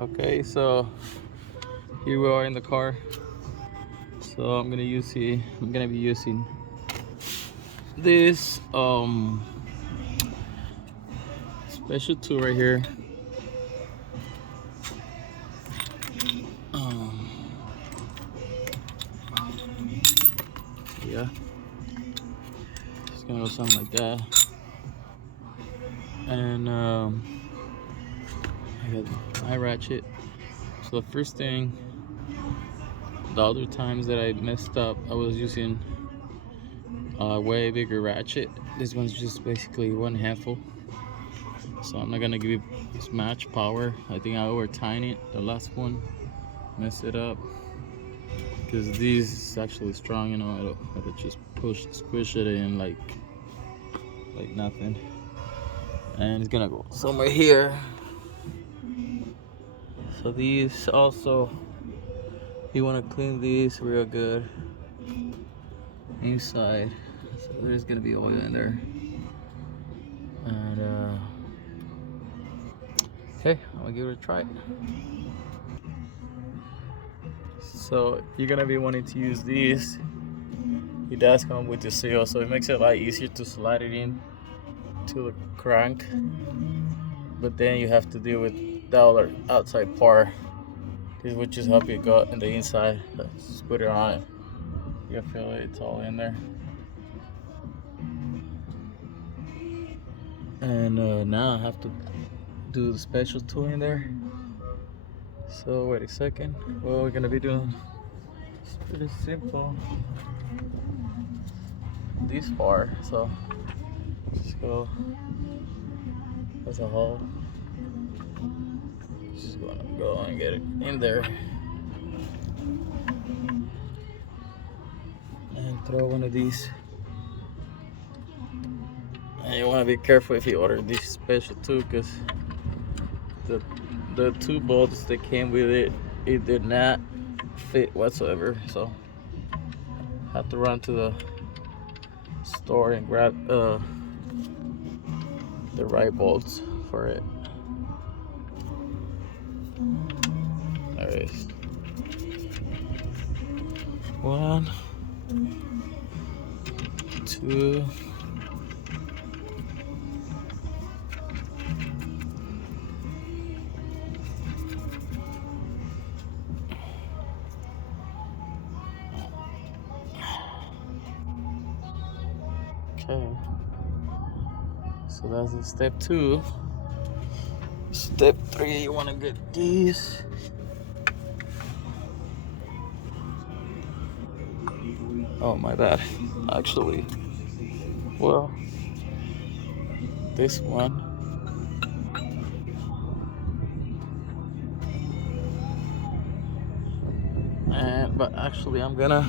Okay, so here we are in the car. So I'm gonna be using this special tool right here. Um, yeah, it's gonna go something like that. And I got my ratchet. So the first thing, the other times that I messed up, I was using a way bigger ratchet. This one's just basically one handful. So I'm not gonna give it this much power. I think I over tightened it. The last one messed it up because this is actually strong. You know, I could just squish it in like nothing, and it's gonna go somewhere here. So these also, you want to clean these real good inside. So there's gonna be oil in there, and okay, I'm gonna give it a try. So you're gonna be wanting to use these. It does come with the seal, so it makes it a lot easier to slide it in to the crank. But then you have to deal with the other outside part. This would just help you go in the inside. Just put it on it. You can feel it, it's all in there. And now I have to do the special tool in there. So wait a second. What we're gonna be doing, it's pretty simple. This far, so just go as a whole. Just gonna go and get it in there and throw one of these. And you want to be careful if you order this special tool, because the two bolts that came with it did not fit whatsoever. So I have to run to the store and grab the right bolts for it. There it is. One, two. Okay, so that's the step 2. Step 3, you want to get these. Oh, my bad. Actually, well, this one. But actually, I'm gonna